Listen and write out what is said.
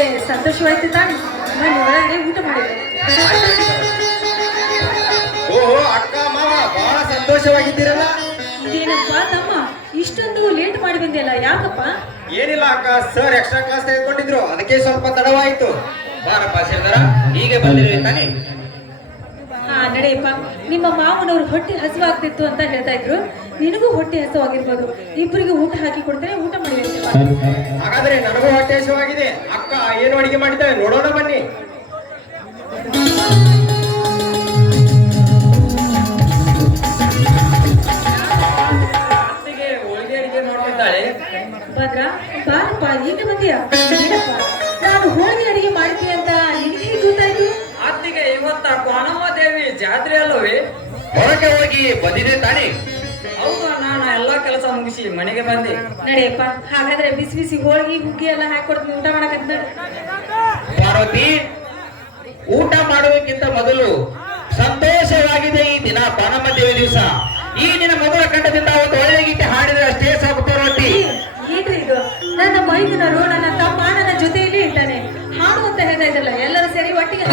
ಸಂತೋಷವಾಯ್ತು ತಾನೆ ನಾನು ಒಳಗಡೆ ಊಟ ಮಾಡಿದೆ ಓಹೋ ಅಕ್ಕ ಮಾವ ಬಹಳ ಸಂತೋಷವಾಗಿದ್ದೀರಲ್ಲ? ಇದೇನಪ್ಪ ತಮ್ಮ? ಇಷ್ಟೊಂದು ಲೇಟ್ ಮಾಡಿ ಬಂದಿಲ್ಲ ಯಾಕಪ್ಪ? ಏನಿಲ್ಲ ಅಕ್ಕ ಸರ್ ಎಕ್ಸ್ಟ್ರಾ ಕ್ಲಾಸ್ ತೆಗೆದುಕೊಂಡಿದ್ರು. ಅದಕ್ಕೆ ಸ್ವಲ್ಪ ತಡವಾಯ್ತು. ಬಾರಪ್ಪ ಸೇರ್ದಾರ ಹೀಗೆ ಬಂದಿರಿ ತಾನೆ? ಹಾ ನಡೆಯಪ್ಪ. ನಿಮ್ಮ ಮಾವನವರು ಹೊಟ್ಟೆ ಹಸಿವಾಗ್ತಿತ್ತು ಅಂತ ಹೇಳ್ತಾ ಇದ್ರು. ನಿನಗೂ ಹೊಟ್ಟೆ ಹಸಿವಾಗಿರ್ಬೋದು. ಇಬ್ಬರಿಗೆ ಊಟ ಹಾಕಿ ಕೊಡ್ತಾರೆ ಊಟ ಮಾಡಿ ಹಾಗಾದ್ರೆ ನನಗೂ ಹೊಟ್ಟೆ ಹಸಿವಾಗಿದೆ. ಏನು ಅಡಿಗೆ ಮಾಡಿದ್ದಾಳೆ ನೋಡೋಣ ಬನ್ನಿ. ಅತ್ತಿಗೆ ಹೋಳಿಗೆ ಅಡಿಗೆ ಮಾಡ್ತಿದ್ದಾಳೆ. ಭದ್ರ ಬಾರಪ್ಪ ಈಗ ಬಂದಿಯ? ಏನಪ್ಪ ನಾನು ಹೋಳಿಗೆ ಅಡಿಗೆ ಮಾಡ್ತೀನಿ ಅಂತ ನಿನಗೆ ಗೊತ್ತಾಯ್ತು? ಅತ್ತಿಗೆ ಇವತ್ತ ದೇವಿ ಜಾತ್ರೆ ಅಲ್ಲವೇ? ಹೊರಗೆ ಹೋಗಿ ಬಂದಿದೆ ತಾನೆ. ಹೌದು ನಾನು ಎಲ್ಲಾ ಕೆಲಸ ಮುಗಿಸಿ ಮನೆಗೆ ಬಂದೆ. ನಡೆಯಪ್ಪ ಹಾಗಾದ್ರೆ ಬಿಸಿ ಬಿಸಿ ಹೋಳಿಗೆ ಹುಗ್ಗಿ ಎಲ್ಲ ಹಾಕೊಡ್ತೀನಿ ಊಟ ಮಾಡಕತ್ತ ಊಟ ಮಾಡುವಕ್ಕಿಂತ ಮೊದಲು ಸಂತೋಷವಾಗಿದೆ ಈ ದಿನ ಪಾನಮದೇವಿ ದಿವಸ. ಈ ದಿನ ಮೊದಲ ಕಂಡದಿಂದ ಒಂದು ಒಳ್ಳೆಯ ಗೀತೆ ಹಾಡಿದ್ರೆ ಅಷ್ಟೇ ಸಾಕು ರೊಟ್ಟಿ ಇದು? ನನ್ನ ಮೈದುನರು ನನ್ನ ತಮ್ಮ ನನ್ನ ಜೊತೆಯಲ್ಲೇ ಇದ್ದಾನೆ ಹಾಡು ಅಂತ ಹೇಳ್ತಾ ಇದ್ದಲ್ಲ, ಎಲ್ಲರೂ ಸೇರಿ ಒಟ್ಟಿಗೆ